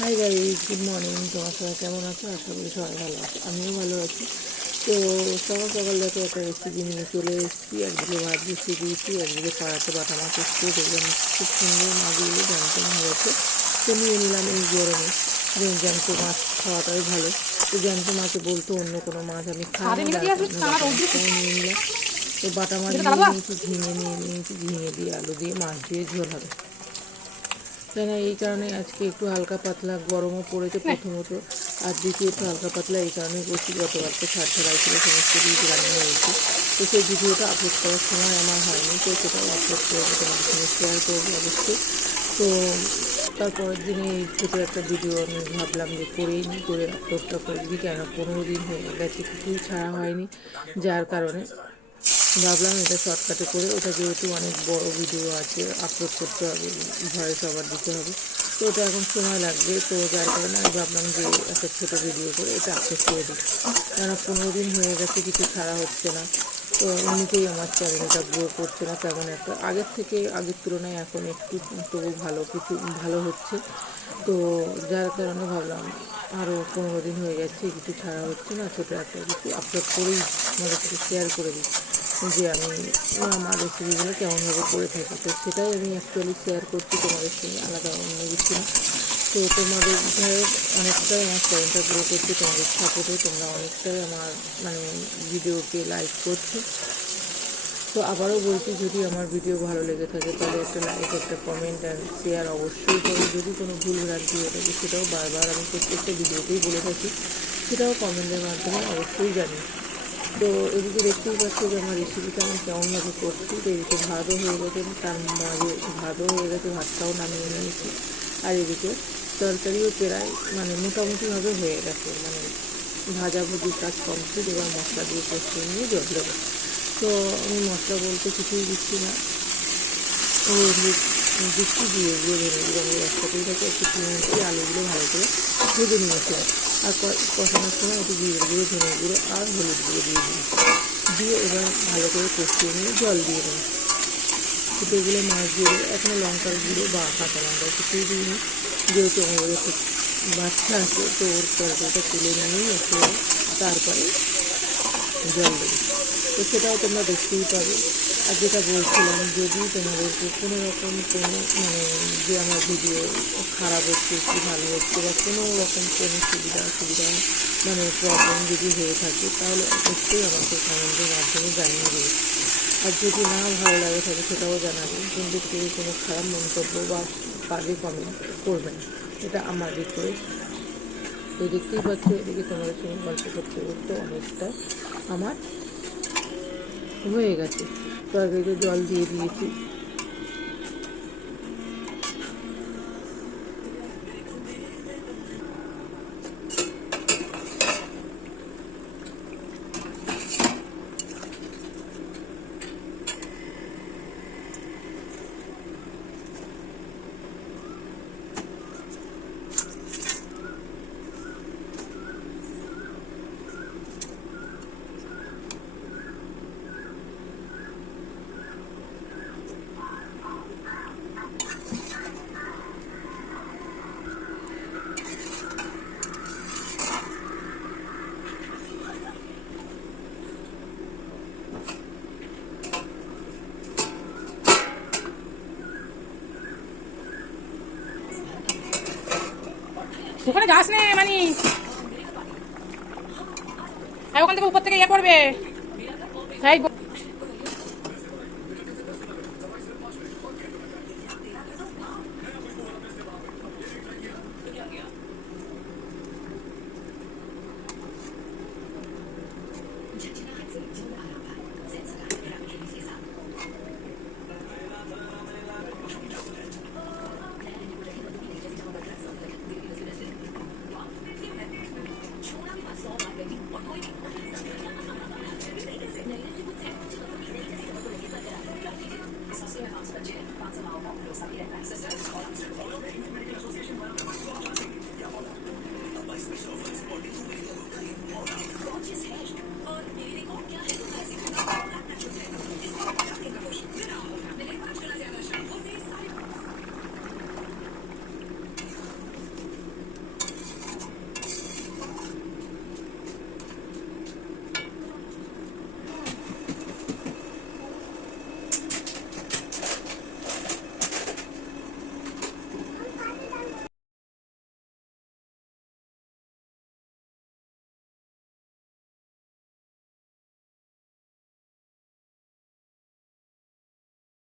Hi guys, good morning. তোমার সবাই কেমন আছো? আশা করি সবাই ভালো আছে, আমিও ভালো আছি। তো সকাল সকাল দেখো একটা রেসিপি নিয়ে চলে এসেছি। একদিকে ভাত বসিয়ে দিয়েছি, একদিকে পাড়াতে বাটা মাছ এসছে, দেখলাম খুব সুন্দর মাছগুলো জ্যান্ত হয়েছে। তো নিয়ে নিলাম এই গরমে, যে জ্যান্ত মাছ খাওয়াটাই ভালো। তো জ্যান্ত মাছে বলতে অন্য কোনো মাছ আমি খাই না, যার কারণে বাটা মাছটাও নিয়ে নিলাম। তো বাটা মাছ নিয়ে নিয়েছি, ঝিঙে নিয়ে নিয়েছি, ঝিঙে দিয়ে আলু দিয়ে মাছ দিয়ে ঝোল হবে। তাই না, এই কারণে আজকে একটু হালকা পাতলা, গরমও পড়েছে প্রথমত, আর দ্বিতীয়ত হালকা পাতলা এই কারণেই করছি, গতকালকে ছাড় ছাড়াই ছিল, সমস্ত কিছু রান্না হয়েছে। তো সেই ভিডিওটা আপলোড করার সময় আমার হয়নি, তো সেটাও আপলোড করে তোমাদের সঙ্গে শেয়ার করবো অবশ্যই। তো তারপরের দিনে এই ছোটো একটা ভিডিও আমি ভাবলাম যে করেই নিই, করে আপলোডটা করে দিই, কেন 15 দিন হয়ে গেছে কিছুই ছাড়া হয়নি, যার কারণে ভাবলাম এটা শর্টকাটে করে, ওটা যেহেতু অনেক বড় ভিডিও আছে, আপলোড করতে হবে, ভয়েস আবার দিতে হবে, তো ওটা এখন সময় লাগবে। তো যার কারণে আমি ভাবলাম যে একটা ছোটো ভিডিও করে এটা আপলোড করে দিই, কেন 15 দিন হয়ে গেছে কিছু ছাড়া হচ্ছে না। তো এমনিতেই আমার চ্যানেলটা গ্রো করছে না তেমন একটা, আগের তুলনায় এখন একটু তবু ভালো হচ্ছে। তো যার কারণে ভাবলাম আরও 15 দিন হয়ে যাচ্ছে কিছু ছাড়া হচ্ছে না, ছোটো একটা কিছু আপলোড করেই আমাদের সাথে শেয়ার করে দিই যে আমি আমার রেসিপিগুলো কেমনভাবে করে থাকি। তো সেটাই আমি অ্যাকচুয়ালি শেয়ার করছি তোমাদের সঙ্গে, আলাদা অন্য কিছু না। তো তোমাদের যাই হোক, অনেকটাই আমার চ্যানেলটা গ্রো করছে, তোমাদের সাপোর্টে তোমরা অনেকটাই আমার ভিডিওকে লাইক করছো। তো আবারও বলছি, যদি আমার ভিডিও ভালো লেগে থাকে তাহলে একটা লাইক, একটা কমেন্ট অ্যান্ড শেয়ার অবশ্যই করো। যদি কোনো ভুল ভ্রান্তি হয়ে থাকে সেটাও বারবার আমি প্রত্যেকটা ভিডিওতেই বলে থাকি, সেটাও কমেন্টের মাধ্যমে অবশ্যই জানি। তো এদিকে দেখতেই পাচ্ছি যে আমার রেসিপিটা আমি কেমনভাবে করছি। তো এদিকে ভাতও হয়ে গেছে, তার মাঝে ভাতও হয়ে গেছে, ভাতটাও নামিয়ে নিয়েছি। আর এদিকে তরকারিও প্রায় মোটামুটিভাবে হয়ে গেছে, ভাজাভুজির কাজ কমপ্লিট। এবার মশলা দিয়ে কষিয়ে নিয়ে জল দেবো। তো আমি মশলা বলতে কিছুই দিচ্ছি না, ও দিচ্ছি দিয়ে ধরে নিই, আমি একসাথেই থাকে একটু পেঁয়াজি আলুগুলো ভালো করে ভেজে নিয়েছিলাম। আর কষানোর সময় একটু জিরে গুঁড়ো, ধনে গুঁড়ো আর হলুদ গুঁড়ো দিয়ে দিয়েছি, দিয়ে এবার ভালো করে কষিয়ে নিয়ে জল দিয়ে দেবো। কিন্তু এগুলো মাছ দিয়ে দেবো, এখনও লঙ্কার গুঁড়ো বা কাঁচা লঙ্কা কিছুই দিইনি, যেহেতু আমাদের একটা বাচ্চা আছে, তো ওর তরকারিটা তুলে নিয়েই একেবারে তারপরে জল দেবো। তো সেটাও তোমরা দেখতেই পাবে। আর যেটা বলছিলাম, যদি তোমাদেরকে কোনো রকম যে আমার ভিডিও খারাপ হচ্ছে কি ভালো হচ্ছে, বা কোনো রকম কোনো অসুবিধা প্রবলেম যদি হয়ে থাকে, তাহলে অবশ্যই আমাকে কমেন্টের মাধ্যমে জানিয়ে দেবে। আর যদি না ভালো লাগে থাকে সেটাও জানাবে, কিন্তু কেউ কোনো খারাপ মন্তব্য বা বাজে কমেন্ট করবে না, এটা আমার রিকোয়েস্ট। তো দেখতেই পাচ্ছ, এদিকে তোমাদের সঙ্গে গল্প করতে করতে অনেকটা আমার হয়ে গেছে। তরকারিতে জল দিয়ে দিয়েছি। ওখানে যাস নে, ওখান থেকে উপর থেকে ইয়ে করবে।